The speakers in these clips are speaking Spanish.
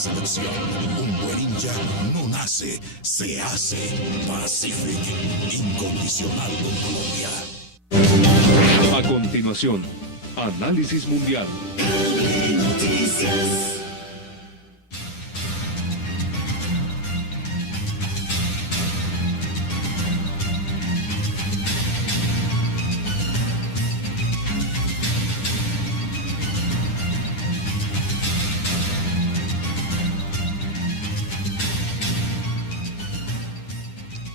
Selección. Un buen hincha no nace, se hace. Pacific, incondicional con Colombia. A continuación, Análisis Mundial. Noticias.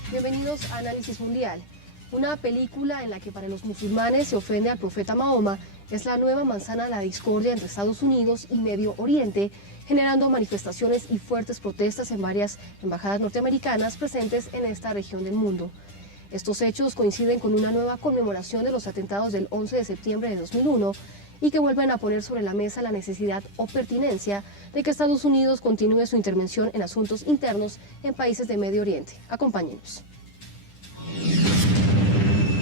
Bienvenidos a Análisis Mundial. Una película en la que para los musulmanes se ofende al profeta Mahoma es la nueva manzana de la discordia entre Estados Unidos y Medio Oriente, generando manifestaciones y fuertes protestas en varias embajadas norteamericanas presentes en esta región del mundo. Estos hechos coinciden con una nueva conmemoración de los atentados del 11 de septiembre de 2001 y que vuelven a poner sobre la mesa la necesidad o pertinencia de que Estados Unidos continúe su intervención en asuntos internos en países de Medio Oriente. Acompáñenos.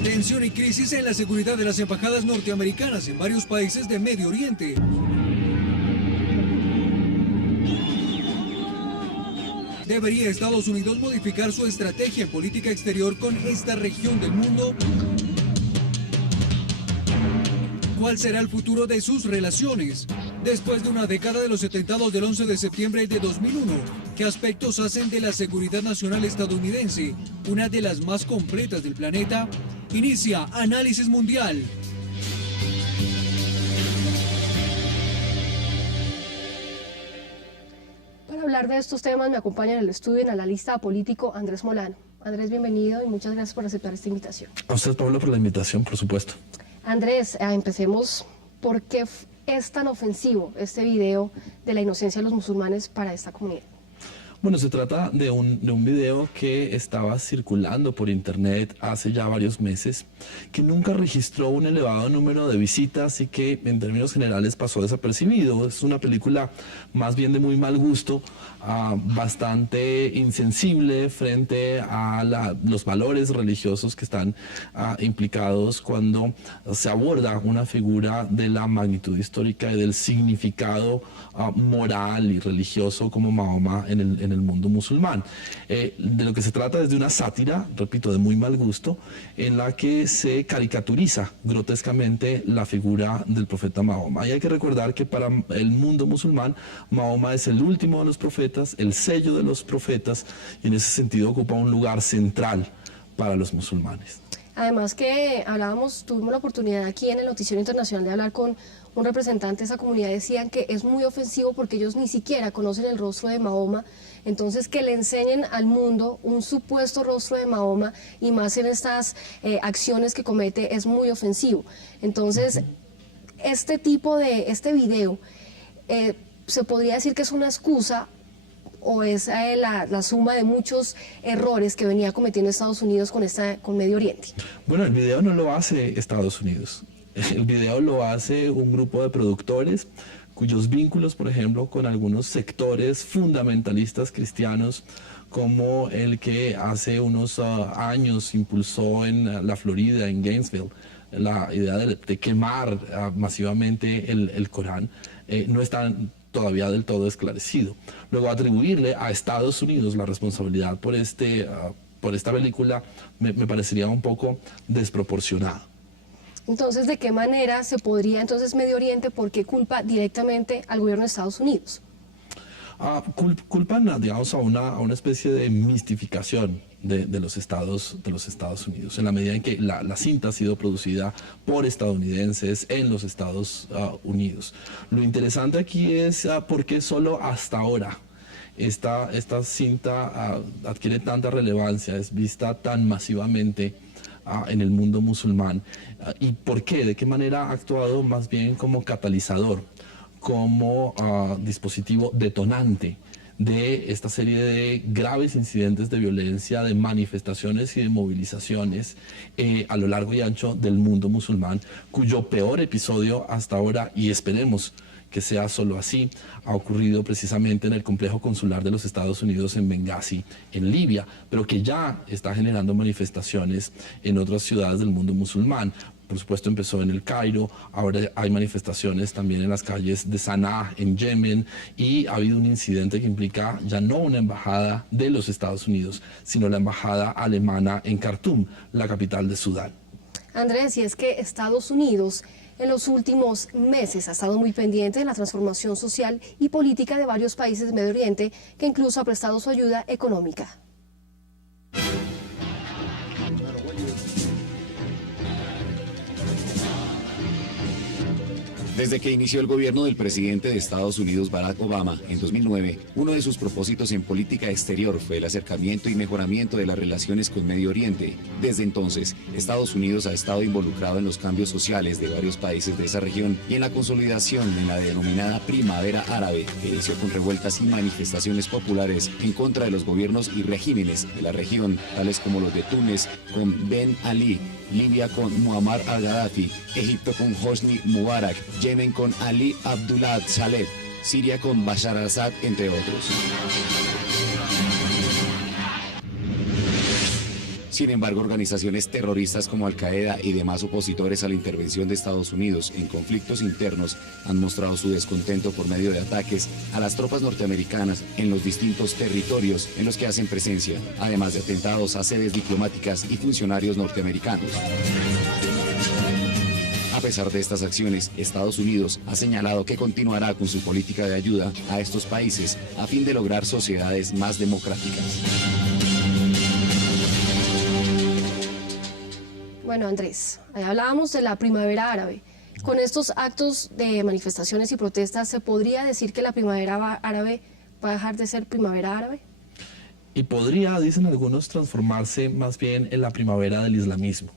Tensión y crisis en la seguridad de las embajadas norteamericanas en varios países de Medio Oriente. ¿Debería Estados Unidos modificar su estrategia en política exterior con esta región del mundo? ¿Cuál será el futuro de sus relaciones? Después de una década de los atentados del 11 de septiembre de 2001, ¿qué aspectos hacen de la seguridad nacional estadounidense una de las más completas del planeta? Inicia Análisis Mundial. Para hablar de estos temas me acompaña en el estudio en analista político Andrés Molano. Andrés, bienvenido y muchas gracias por aceptar esta invitación. A usted, Pablo, por la invitación, por supuesto. Andrés, empecemos. ¿Por qué es tan ofensivo este video de la inocencia de los musulmanes para esta comunidad? Bueno, se trata de un video que estaba circulando por internet hace ya varios meses, que nunca registró un elevado número de visitas y que en términos generales pasó desapercibido. Es una película más bien de muy mal gusto, bastante insensible frente a los valores religiosos que están implicados cuando se aborda una figura de la magnitud histórica y del significado moral y religioso como Mahoma en el mundo musulmán. De lo que se trata es de una sátira, repito, de muy mal gusto, en la que se caricaturiza grotescamente la figura del profeta Mahoma. Y hay que recordar que para el mundo musulmán, Mahoma es el último de los profetas, el sello de los profetas, y en ese sentido ocupa un lugar central para los musulmanes. Además que tuvimos la oportunidad aquí en el Noticiero Internacional de hablar con un representante de esa comunidad. Decían que es muy ofensivo porque ellos ni siquiera conocen el rostro de Mahoma, entonces que le enseñen al mundo un supuesto rostro de Mahoma y más en estas acciones que comete es muy ofensivo. Entonces, este video se podría decir que es una excusa o es la suma de muchos errores que venía cometiendo Estados Unidos con Medio Oriente. Bueno, el video no lo hace Estados Unidos. El video lo hace un grupo de productores cuyos vínculos, por ejemplo, con algunos sectores fundamentalistas cristianos, como el que hace unos años impulsó en la Florida, en Gainesville, la idea de quemar masivamente el Corán, no están todavía del todo esclarecido. Luego, atribuirle a Estados Unidos la responsabilidad por esta película me parecería un poco desproporcionado. Entonces, ¿de qué manera se podría Medio Oriente, por qué culpa directamente al gobierno de Estados Unidos? Culpan, digamos, a una especie de mistificación de los Estados Unidos, en la medida en que la cinta ha sido producida por estadounidenses en los Estados Unidos. Lo interesante aquí es por qué solo hasta ahora esta cinta adquiere tanta relevancia, es vista tan masivamente en el mundo musulmán, y por qué, de qué manera ha actuado más bien como catalizador, como dispositivo detonante de esta serie de graves incidentes de violencia, de manifestaciones y de movilizaciones a lo largo y ancho del mundo musulmán, cuyo peor episodio hasta ahora, y esperemos que sea solo así, ha ocurrido precisamente en el complejo consular de los Estados Unidos en Bengasi, en Libia, pero que ya está generando manifestaciones en otras ciudades del mundo musulmán. por supuesto empezó en el Cairo, ahora hay manifestaciones también en las calles de Sanaa, en Yemen, y ha habido un incidente que implica ya no una embajada de los Estados Unidos, sino la embajada alemana en Khartoum, la capital de Sudán. Andrés, y es que Estados Unidos en los últimos meses ha estado muy pendiente de la transformación social y política de varios países de Medio Oriente, que incluso ha prestado su ayuda económica. Desde que inició el gobierno del presidente de Estados Unidos, Barack Obama, en 2009, uno de sus propósitos en política exterior fue el acercamiento y mejoramiento de las relaciones con Medio Oriente. Desde entonces, Estados Unidos ha estado involucrado en los cambios sociales de varios países de esa región y en la consolidación de la denominada Primavera Árabe, que inició con revueltas y manifestaciones populares en contra de los gobiernos y regímenes de la región, tales como los de Túnez con Ben Ali, Libia con Muammar al-Gaddafi, Egipto con Hosni Mubarak, Yemen con Ali Abdullah Saleh, Siria con Bashar al-Assad, entre otros. Sin embargo, organizaciones terroristas como Al-Qaeda y demás opositores a la intervención de Estados Unidos en conflictos internos han mostrado su descontento por medio de ataques a las tropas norteamericanas en los distintos territorios en los que hacen presencia, además de atentados a sedes diplomáticas y funcionarios norteamericanos. A pesar de estas acciones, Estados Unidos ha señalado que continuará con su política de ayuda a estos países a fin de lograr sociedades más democráticas. Bueno, Andrés, hablábamos de la primavera árabe. Con estos actos de manifestaciones y protestas, ¿se podría decir que la primavera árabe va a dejar de ser primavera árabe? Y podría, dicen algunos, transformarse más bien en la primavera del islamismo.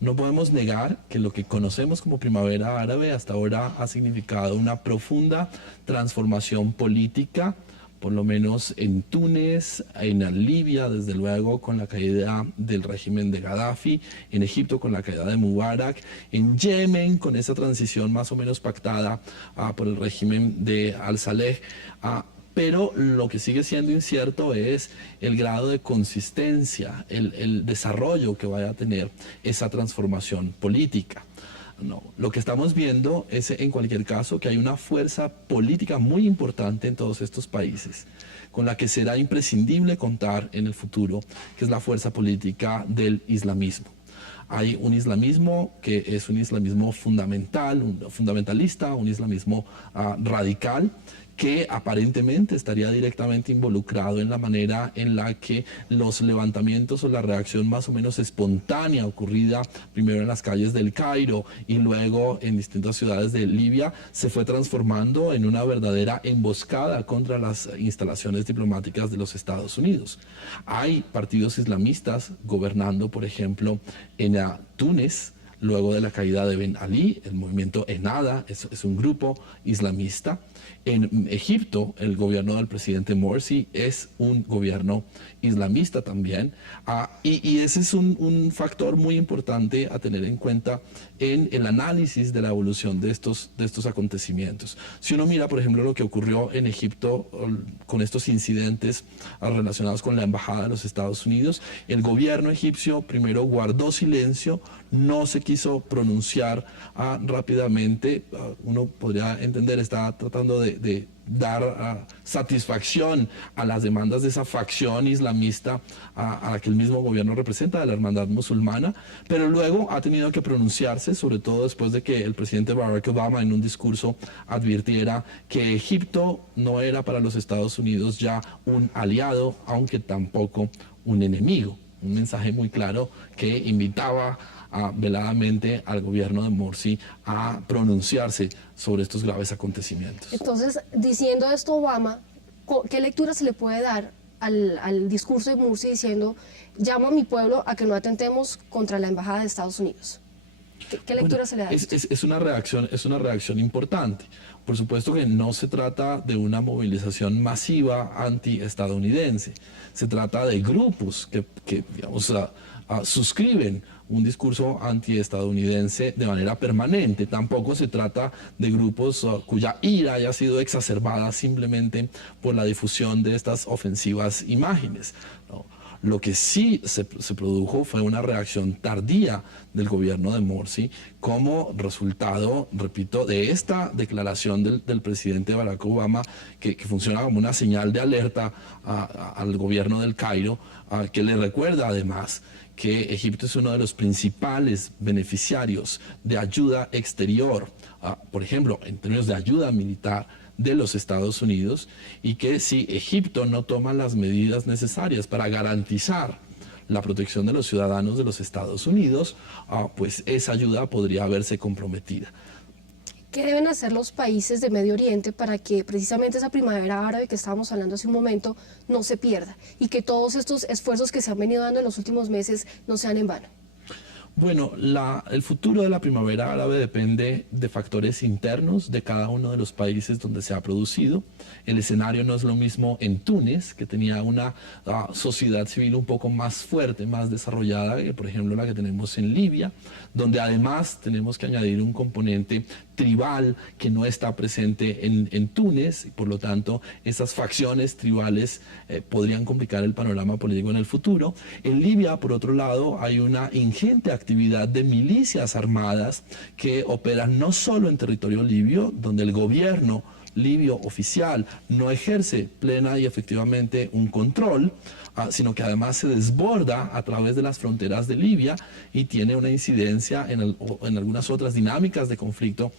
No podemos negar que lo que conocemos como primavera árabe hasta ahora ha significado una profunda transformación política, por lo menos en Túnez, en Libia, desde luego con la caída del régimen de Gaddafi, en Egipto con la caída de Mubarak, en Yemen con esa transición más o menos pactada por el régimen de al-Saleh. Pero lo que sigue siendo incierto es el grado de consistencia, el desarrollo que vaya a tener esa transformación política. No, lo que estamos viendo es, en cualquier caso, que hay una fuerza política muy importante en todos estos países, con la que será imprescindible contar en el futuro, que es la fuerza política del islamismo. Hay un islamismo que es un islamismo fundamentalista, un islamismo radical, que aparentemente estaría directamente involucrado en la manera en la que los levantamientos o la reacción más o menos espontánea ocurrida primero en las calles del Cairo y luego en distintas ciudades de Libia se fue transformando en una verdadera emboscada contra las instalaciones diplomáticas de los Estados Unidos. Hay partidos islamistas gobernando, por ejemplo, en Túnez, luego de la caída de Ben Ali. El movimiento Ennahda es un grupo islamista. En Egipto, el gobierno del presidente Morsi es un gobierno islamista también. Y ese es un factor muy importante a tener en cuenta en el análisis de la evolución de estos acontecimientos. Si uno mira, por ejemplo, lo que ocurrió en Egipto con estos incidentes relacionados con la embajada de los Estados Unidos, el gobierno egipcio primero guardó silencio, no se quiso pronunciar rápidamente. Uno podría entender, está tratando de dar satisfacción a las demandas de esa facción islamista a la que el mismo gobierno representa, de la hermandad musulmana, pero luego ha tenido que pronunciarse, sobre todo después de que el presidente Barack Obama en un discurso advirtiera que Egipto no era para los Estados Unidos ya un aliado, aunque tampoco un enemigo. Un mensaje muy claro que invitaba veladamente al gobierno de Morsi a pronunciarse sobre estos graves acontecimientos. Entonces, diciendo esto Obama, ¿qué lectura se le puede dar al discurso de Morsi diciendo llamo a mi pueblo a que no atentemos contra la embajada de Estados Unidos? ¿Qué lectura se le da? Es una reacción importante. Por supuesto que no se trata de una movilización masiva anti-estadounidense. Se trata de grupos que digamos, suscriben un discurso antiestadounidense de manera permanente. Tampoco se trata de grupos cuya ira haya sido exacerbada simplemente por la difusión de estas ofensivas imágenes, ¿no? Lo que sí se produjo fue una reacción tardía del gobierno de Morsi como resultado, repito, de esta declaración del presidente Barack Obama, que funciona como una señal de alerta al gobierno del Cairo, que le recuerda además que Egipto es uno de los principales beneficiarios de ayuda exterior, por ejemplo, en términos de ayuda militar de los Estados Unidos, y que si Egipto no toma las medidas necesarias para garantizar la protección de los ciudadanos de los Estados Unidos, pues esa ayuda podría verse comprometida. ¿Qué deben hacer los países de Medio Oriente para que precisamente esa primavera árabe que estábamos hablando hace un momento no se pierda y que todos estos esfuerzos que se han venido dando en los últimos meses no sean en vano? Bueno, el futuro de la primavera árabe depende de factores internos de cada uno de los países donde se ha producido. El escenario no es lo mismo en Túnez, que tenía una sociedad civil un poco más fuerte, más desarrollada que, por ejemplo, la que tenemos en Libia, donde además tenemos que añadir un componente tribal que no está presente en Túnez, y por lo tanto esas facciones tribales podrían complicar el panorama político en el futuro. En Libia, por otro lado, hay una ingente actividad de milicias armadas que operan no solo en territorio libio, donde el gobierno libio oficial no ejerce plena y efectivamente un control, sino que además se desborda a través de las fronteras de Libia y tiene una incidencia en algunas otras dinámicas de conflicto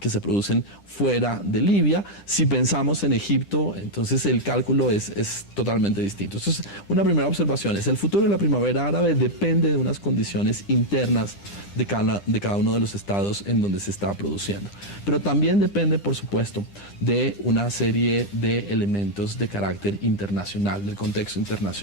que se producen fuera de Libia. Si pensamos en Egipto, entonces el cálculo es totalmente distinto. Entonces, una primera observación es: el futuro de la primavera árabe depende de unas condiciones internas de cada uno de los estados en donde se está produciendo. Pero también depende, por supuesto, de una serie de elementos de carácter internacional, del contexto internacional.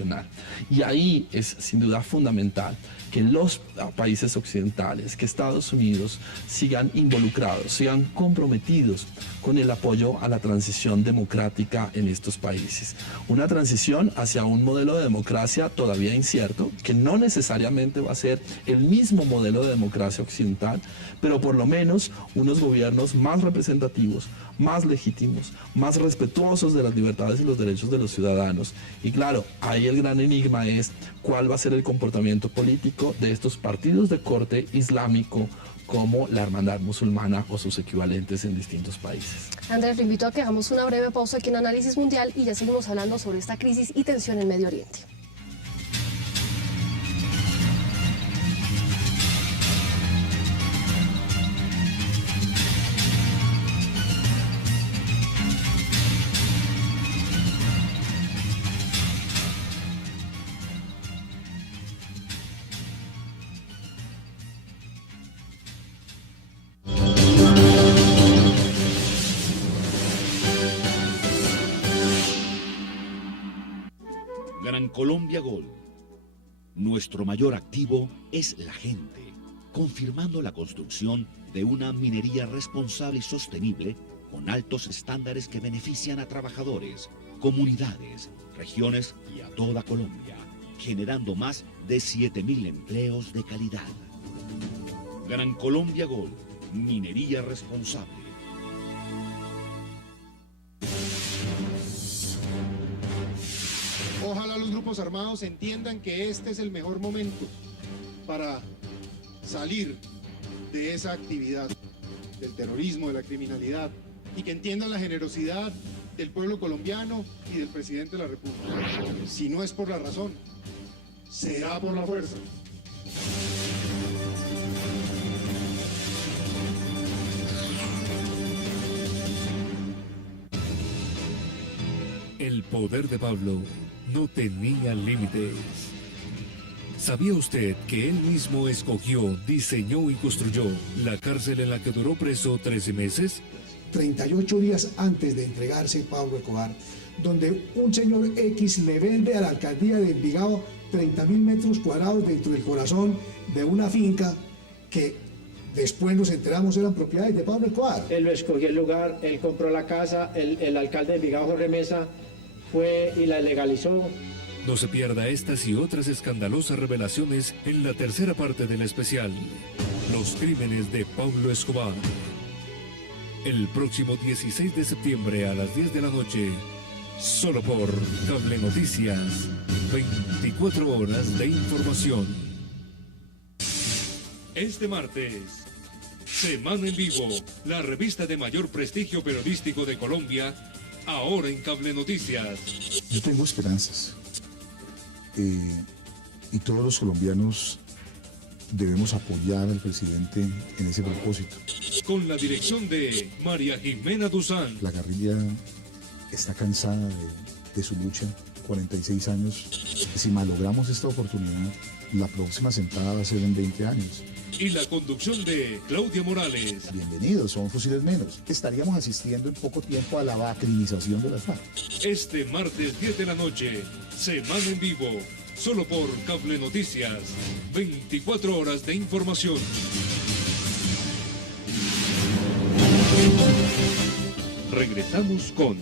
Y ahí es sin duda fundamental que los países occidentales, que Estados Unidos sigan involucrados, sigan comprometidos con el apoyo a la transición democrática en estos países. Una transición hacia un modelo de democracia todavía incierto, que no necesariamente va a ser el mismo modelo de democracia occidental, pero por lo menos unos gobiernos más representativos, más legítimos, más respetuosos de las libertades y los derechos de los ciudadanos. Y claro, ahí el gran enigma es cuál va a ser el comportamiento político de estos partidos de corte islámico como la Hermandad Musulmana o sus equivalentes en distintos países. Andrés, lo invito a que hagamos una breve pausa aquí en Análisis Mundial y ya seguimos hablando sobre esta crisis y tensión en Medio Oriente. Gran Colombia Gold. Nuestro mayor activo es la gente, confirmando la construcción de una minería responsable y sostenible con altos estándares que benefician a trabajadores, comunidades, regiones y a toda Colombia, generando más de 7.000 empleos de calidad. Gran Colombia Gold, minería responsable. Ojalá los grupos armados entiendan que este es el mejor momento para salir de esa actividad, del terrorismo, de la criminalidad, y que entiendan la generosidad del pueblo colombiano y del presidente de la República. Si no es por la razón, será por la fuerza. El poder de Pablo no tenía límites. ¿Sabía usted que él mismo escogió, diseñó y construyó la cárcel en la que duró preso 13 meses? 38 días antes de entregarse Pablo Escobar, donde un señor X le vende a la alcaldía de Envigado 30.000 metros cuadrados dentro del corazón de una finca que después nos enteramos eran propiedades de Pablo Escobar. Él lo escogió el lugar, él compró la casa, el alcalde de Envigado, Jorge Mesa, fue y la legalizó. No se pierda estas y otras escandalosas revelaciones en la tercera parte del especial, Los crímenes de Pablo Escobar. El próximo 16 de septiembre a las 10 de la noche, solo por Cable Noticias. 24 horas de información. Este martes, Semana en Vivo, la revista de mayor prestigio periodístico de Colombia, ahora en Cable Noticias. Yo tengo esperanzas. Y todos los colombianos debemos apoyar al presidente en ese propósito. Con la dirección de María Jimena Duzán. La guerrilla está cansada de su lucha, 46 años. Si malogramos esta oportunidad, la próxima sentada va a ser en 20 años. Y la conducción de Claudia Morales. Bienvenidos, son fusiles menos. Estaríamos asistiendo en poco tiempo a la bacrinización de las FARC. Este martes 10 de la noche, Semana en Vivo, solo por Cable Noticias. 24 horas de información. Regresamos con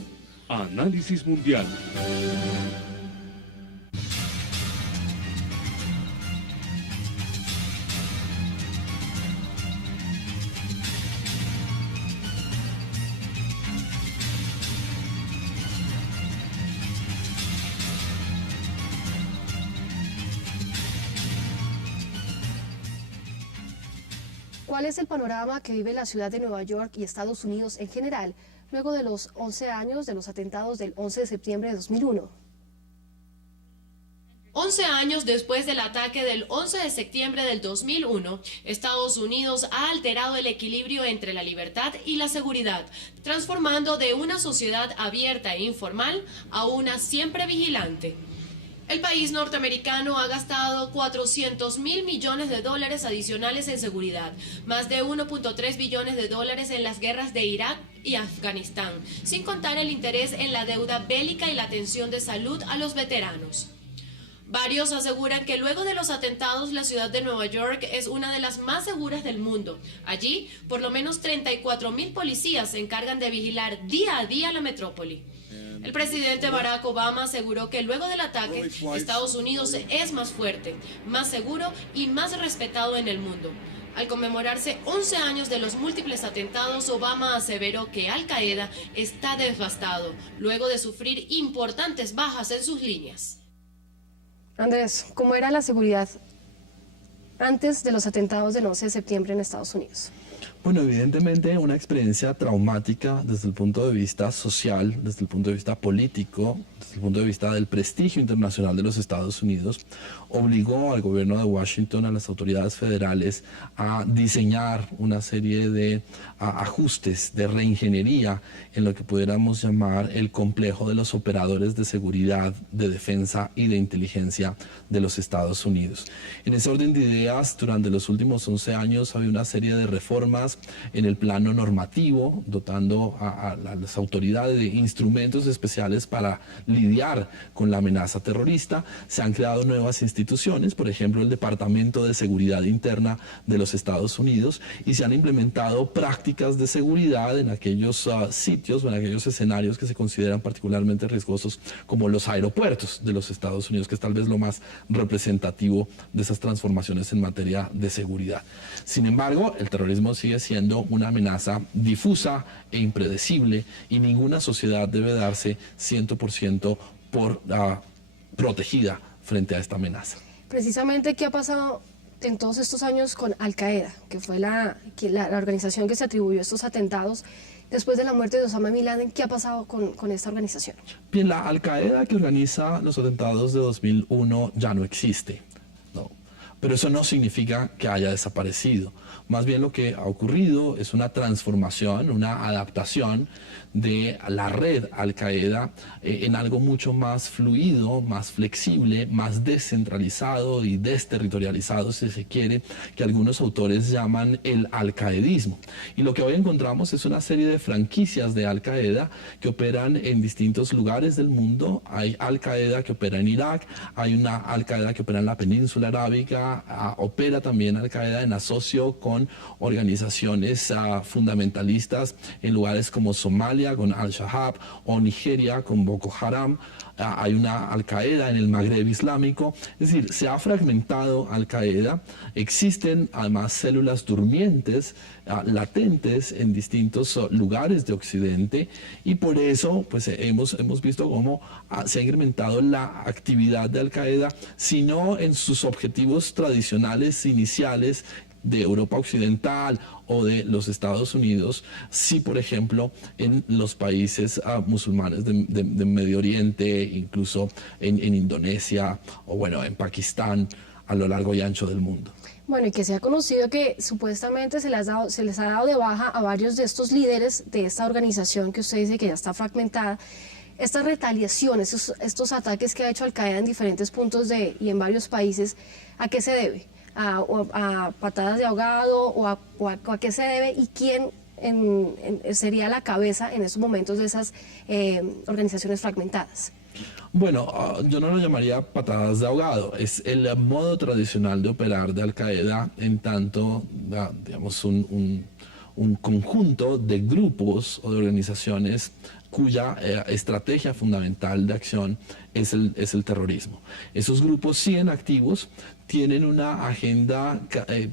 Análisis Mundial. ¿Cuál es el panorama que vive la ciudad de Nueva York y Estados Unidos en general, luego de los 11 años de los atentados del 11 de septiembre de 2001? 11 años después del ataque del 11 de septiembre del 2001, Estados Unidos ha alterado el equilibrio entre la libertad y la seguridad, transformando de una sociedad abierta e informal a una siempre vigilante. El país norteamericano ha gastado $400.000 millones adicionales en seguridad, más de $1.3 billones en las guerras de Irak y Afganistán, sin contar el interés en la deuda bélica y la atención de salud a los veteranos. Varios aseguran que luego de los atentados la ciudad de Nueva York es una de las más seguras del mundo. Allí, por lo menos 34.000 policías se encargan de vigilar día a día la metrópoli. El presidente Barack Obama aseguró que luego del ataque, Estados Unidos es más fuerte, más seguro y más respetado en el mundo. Al conmemorarse 11 años de los múltiples atentados, Obama aseveró que Al Qaeda está devastado, luego de sufrir importantes bajas en sus líneas. Andrés, ¿cómo era la seguridad antes de los atentados del 11 de septiembre en Estados Unidos? Bueno, evidentemente una experiencia traumática desde el punto de vista social, desde el punto de vista político, desde el punto de vista del prestigio internacional de los Estados Unidos, obligó al gobierno de Washington, a las autoridades federales, a diseñar una serie de ajustes, de reingeniería en lo que pudiéramos llamar el complejo de los operadores de seguridad, de defensa y de inteligencia de los Estados Unidos. En ese orden de ideas, durante los últimos 11 años había una serie de reformas en el plano normativo, dotando a las autoridades de instrumentos especiales para lidiar con la amenaza terrorista. Se han creado nuevas instituciones, por ejemplo el Departamento de Seguridad Interna de los Estados Unidos, y se han implementado prácticas de seguridad en aquellos sitios o en aquellos escenarios que se consideran particularmente riesgosos, como los aeropuertos de los Estados Unidos, que es tal vez lo más representativo de esas transformaciones en materia de seguridad. Sin embargo, el terrorismo sigue siendo una amenaza difusa e impredecible, y ninguna sociedad debe darse 100% protegida frente a esta amenaza. Precisamente, ¿qué ha pasado en todos estos años con Al Qaeda, que fue la organización que se atribuyó estos atentados? Después de la muerte de Osama Bin Laden, ¿qué ha pasado con esta organización? Bien, la Al Qaeda que organiza los atentados de 2001 ya no existe, ¿no? Pero eso no significa que haya desaparecido. Más bien lo que ha ocurrido es una transformación, una adaptación de la red Al Qaeda en algo mucho más fluido, más flexible, más descentralizado y desterritorializado, si se quiere, que algunos autores llaman el al-qaedismo. Y lo que hoy encontramos es una serie de franquicias de Al Qaeda que operan en distintos lugares del mundo. Hay Al Qaeda que opera en Irak, hay una Al Qaeda que opera en la península arábiga, opera también Al-Qaeda en asocio con organizaciones fundamentalistas en lugares como Somalia con Al-Shabaab o Nigeria con Boko Haram. Hay una Al-Qaeda en el Magreb islámico, es decir, se ha fragmentado Al-Qaeda, existen además células durmientes, latentes en distintos lugares de Occidente, y por eso pues hemos visto cómo se ha incrementado la actividad de Al-Qaeda, si no en sus objetivos tradicionales iniciales de Europa Occidental o de los Estados Unidos, sí, por ejemplo, en los países musulmanes de Medio Oriente, incluso en Indonesia o bueno, en Pakistán, a lo largo y ancho del mundo. Bueno, y que se ha conocido que supuestamente se les ha dado de baja a varios de estos líderes de esta organización que usted dice que ya está fragmentada. Estas retaliaciones, estos ataques que ha hecho Al-Qaeda en diferentes puntos y en varios países, ¿a qué se debe? ¿A patadas de ahogado o a qué se debe? ¿Y quién sería la cabeza en estos momentos de esas organizaciones fragmentadas? Bueno, yo no lo llamaría patadas de ahogado, es el modo tradicional de operar de Al-Qaeda, en tanto, digamos, un conjunto de grupos o de organizaciones cuya estrategia fundamental de acción es el terrorismo. Esos grupos siguen activos, tienen una agenda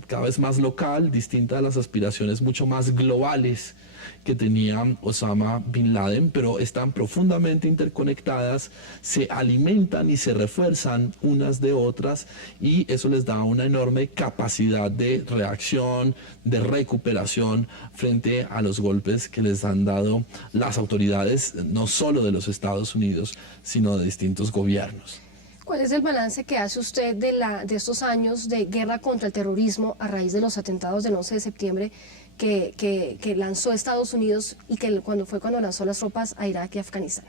cada vez más local, distinta a las aspiraciones mucho más globales que tenía Osama Bin Laden, pero están profundamente interconectadas, se alimentan y se refuerzan unas de otras, y eso les da una enorme capacidad de reacción, de recuperación frente a los golpes que les han dado las autoridades, no solo de los Estados Unidos, sino de distintos gobiernos. ¿Cuál es el balance que hace usted de estos años de guerra contra el terrorismo a raíz de los atentados del 11 de septiembre que lanzó Estados Unidos y cuando lanzó las tropas a Irak y Afganistán?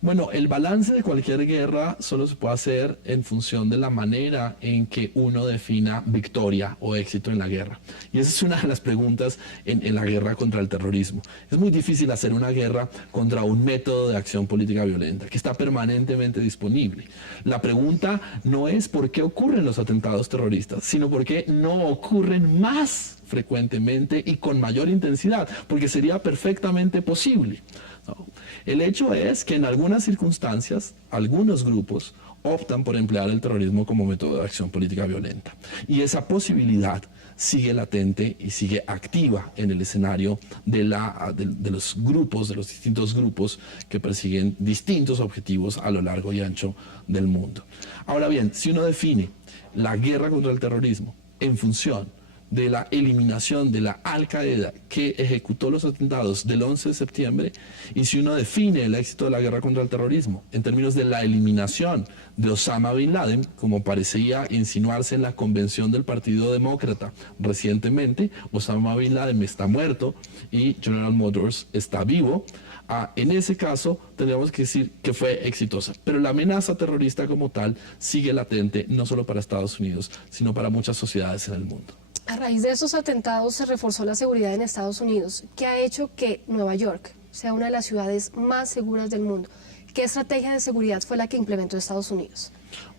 Bueno, el balance de cualquier guerra solo se puede hacer en función de la manera en que uno defina victoria o éxito en la guerra. Y esa es una de las preguntas en la guerra contra el terrorismo. Es muy difícil hacer una guerra contra un método de acción política violenta que está permanentemente disponible. La pregunta no es por qué ocurren los atentados terroristas, sino por qué no ocurren más frecuentemente y con mayor intensidad, porque sería perfectamente posible. No. El hecho es que en algunas circunstancias, algunos grupos optan por emplear el terrorismo como método de acción política violenta. Y esa posibilidad sigue latente y sigue activa en el escenario de los grupos, de los distintos grupos que persiguen distintos objetivos a lo largo y ancho del mundo. Ahora bien, si uno define la guerra contra el terrorismo en función de la eliminación de la Al-Qaeda que ejecutó los atentados del 11 de septiembre, y si uno define el éxito de la guerra contra el terrorismo en términos de la eliminación de Osama Bin Laden, como parecía insinuarse en la convención del Partido Demócrata recientemente, Osama Bin Laden está muerto y General Motors está vivo, en ese caso tendríamos que decir que fue exitosa. Pero la amenaza terrorista como tal sigue latente, no solo para Estados Unidos, sino para muchas sociedades en el mundo. A raíz de estos atentados se reforzó la seguridad en Estados Unidos, que ha hecho que Nueva York sea una de las ciudades más seguras del mundo. ¿Qué estrategia de seguridad fue la que implementó Estados Unidos?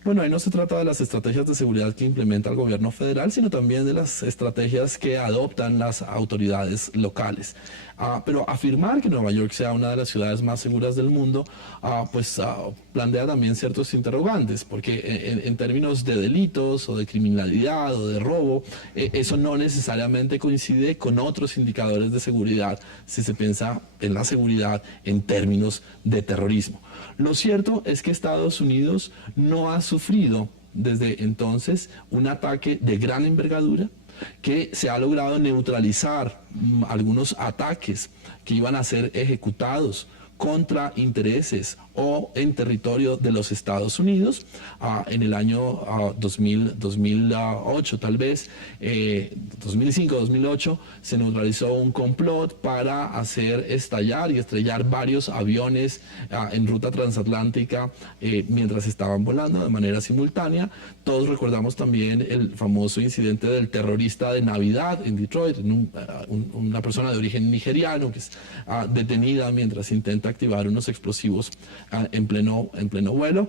Bueno, ahí no se trata de las estrategias de seguridad que implementa el gobierno federal, sino también de las estrategias que adoptan las autoridades locales. Pero afirmar que Nueva York sea una de las ciudades más seguras del mundo, plantea también ciertos interrogantes, porque en términos de delitos o de criminalidad o de robo, eso no necesariamente coincide con otros indicadores de seguridad si se piensa en la seguridad en términos de terrorismo. Lo cierto es que Estados Unidos no ha sufrido desde entonces un ataque de gran envergadura, que se ha logrado neutralizar algunos ataques que iban a ser ejecutados contra intereses o en territorio de los Estados Unidos. En el año 2008 tal vez, 2005-2008, se neutralizó un complot para hacer estallar y estrellar varios aviones en ruta transatlántica mientras estaban volando de manera simultánea. Todos recordamos también el famoso incidente del terrorista de Navidad en Detroit, una persona de origen nigeriano que es detenida mientras intenta activar unos explosivos en pleno vuelo,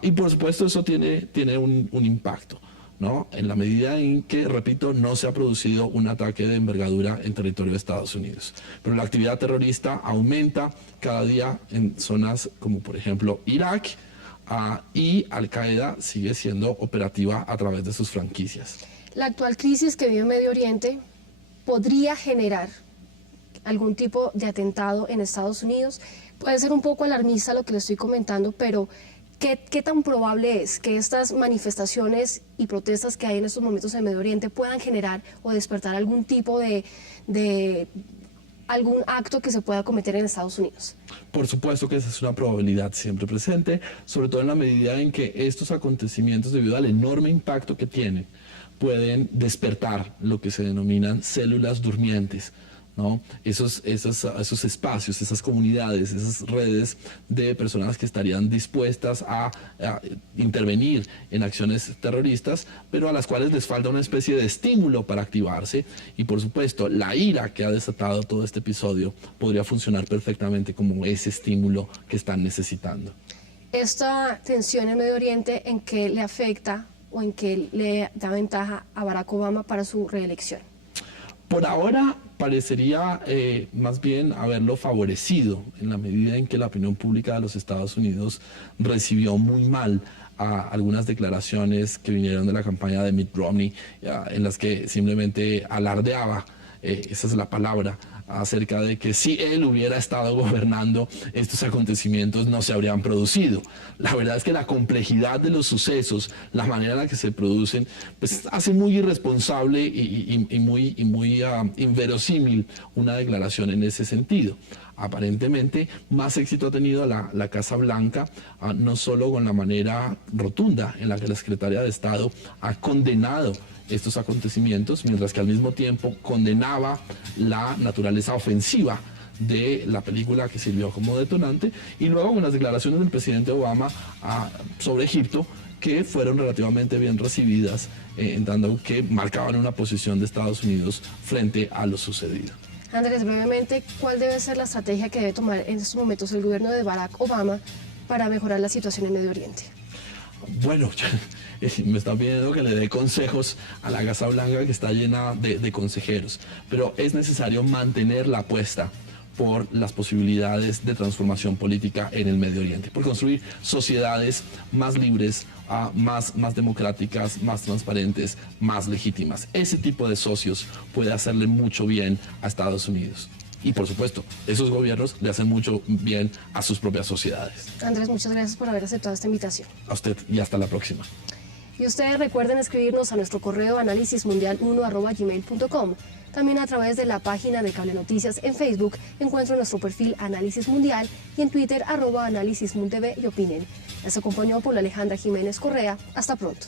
y por supuesto eso tiene un impacto. ¿no? En la medida en que, repito, no se ha producido un ataque de envergadura en territorio de Estados Unidos. Pero la actividad terrorista aumenta cada día en zonas como, por ejemplo, Irak, y Al-Qaeda sigue siendo operativa a través de sus franquicias. La actual crisis que vive Medio Oriente podría generar algún tipo de atentado en Estados Unidos. Puede ser un poco alarmista lo que le estoy comentando, pero ¿qué tan probable es que estas manifestaciones y protestas que hay en estos momentos en Medio Oriente puedan generar o despertar algún tipo de algún acto que se pueda cometer en Estados Unidos? Por supuesto que esa es una probabilidad siempre presente, sobre todo en la medida en que estos acontecimientos, debido al enorme impacto que tienen, pueden despertar lo que se denominan células durmientes, ¿no? Esos espacios, esas comunidades, esas redes de personas que estarían dispuestas a intervenir en acciones terroristas, pero a las cuales les falta una especie de estímulo para activarse. Y por supuesto, la ira que ha desatado todo este episodio podría funcionar perfectamente como ese estímulo que están necesitando. Esta tensión en Medio Oriente, ¿en qué le afecta o en qué le da ventaja a Barack Obama para su reelección? Por ahora parecería más bien haberlo favorecido, en la medida en que la opinión pública de los Estados Unidos recibió muy mal a algunas declaraciones que vinieron de la campaña de Mitt Romney, en las que simplemente alardeaba, esa es la palabra, acerca de que si él hubiera estado gobernando, estos acontecimientos no se habrían producido. La verdad es que la complejidad de los sucesos, la manera en la que se producen, pues hace muy irresponsable y muy inverosímil una declaración en ese sentido. Aparentemente, más éxito ha tenido la Casa Blanca, no solo con la manera rotunda en la que la Secretaria de Estado ha condenado estos acontecimientos, mientras que al mismo tiempo condenaba la naturaleza ofensiva de la película que sirvió como detonante, y luego con las declaraciones del presidente Obama sobre Egipto, que fueron relativamente bien recibidas, en tanto que marcaban una posición de Estados Unidos frente a lo sucedido. Andrés, brevemente, ¿cuál debe ser la estrategia que debe tomar en estos momentos el gobierno de Barack Obama para mejorar la situación en Medio Oriente? Bueno, me están pidiendo que le dé consejos a la Casa Blanca, que está llena de consejeros, pero es necesario mantener la apuesta por las posibilidades de transformación política en el Medio Oriente, por construir sociedades más libres, más democráticas, más transparentes, más legítimas. Ese tipo de socios puede hacerle mucho bien a Estados Unidos. Y por supuesto, esos gobiernos le hacen mucho bien a sus propias sociedades. Andrés, muchas gracias por haber aceptado esta invitación. A usted y hasta la próxima. Y ustedes recuerden escribirnos a nuestro correo analisismundial1@gmail.com. También a través de la página de Cable Noticias en Facebook encuentran nuestro perfil Análisis Mundial y en Twitter @analisismuntv y opinen. Les acompañó por Alejandra Jiménez Correa. Hasta pronto.